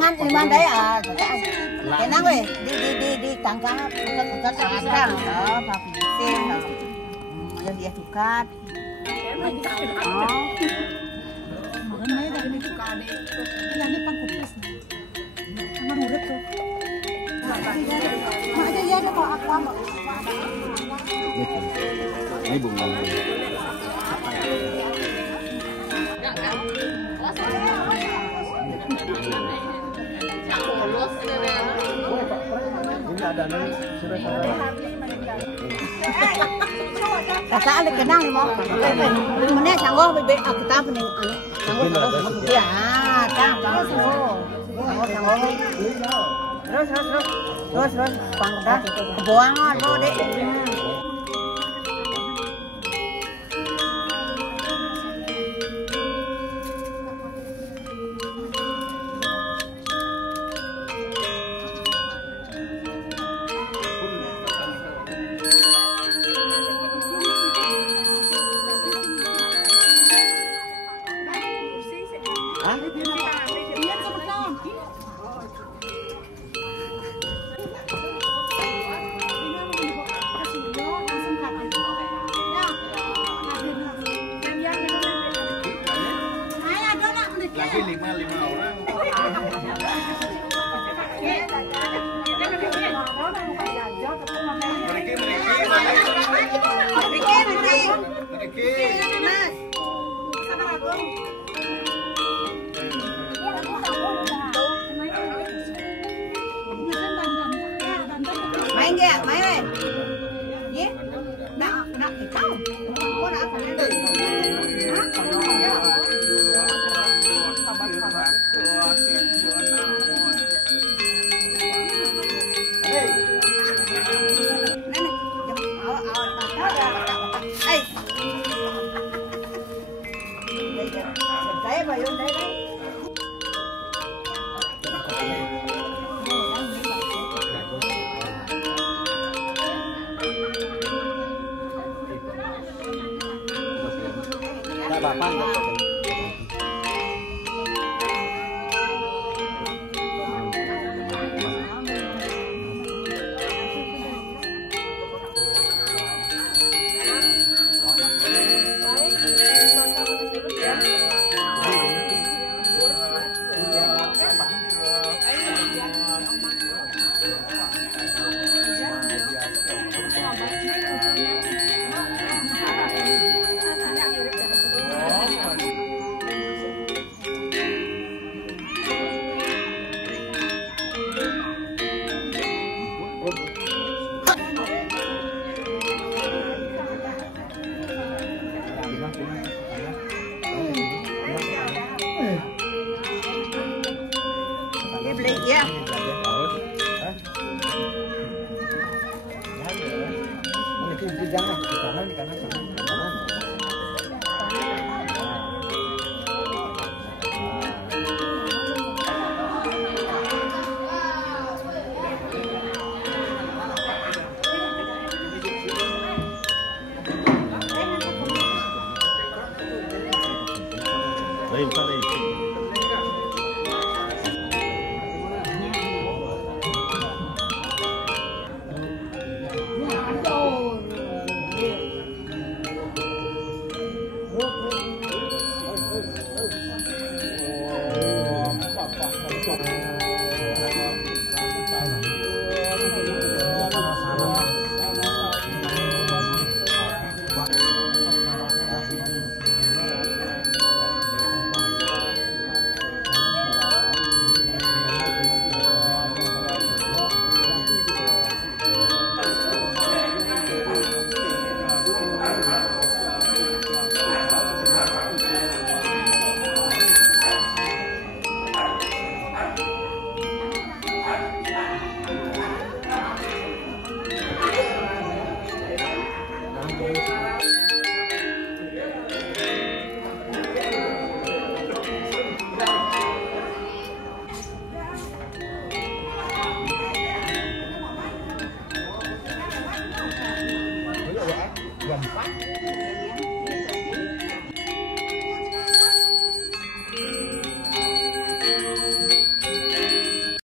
Ngan liman đấy à, cái năng ơi, đi tangkap, tangkap sekarang, papi sen, yang dia tukat. Ini bunga. Ini ada nih, Rasa ada kenang nih mau. Mana sanggup bebe aku tahu nih. Sanggup ya, sanggup. Terus pangkat kebuangan lo deh. Lagi lima orang. Mas. Main gak? Main. Ye? Nak tahu. Kau nak apa ni? Bapak ya. Jangan di kanan, di kanan, kanan. Jam 4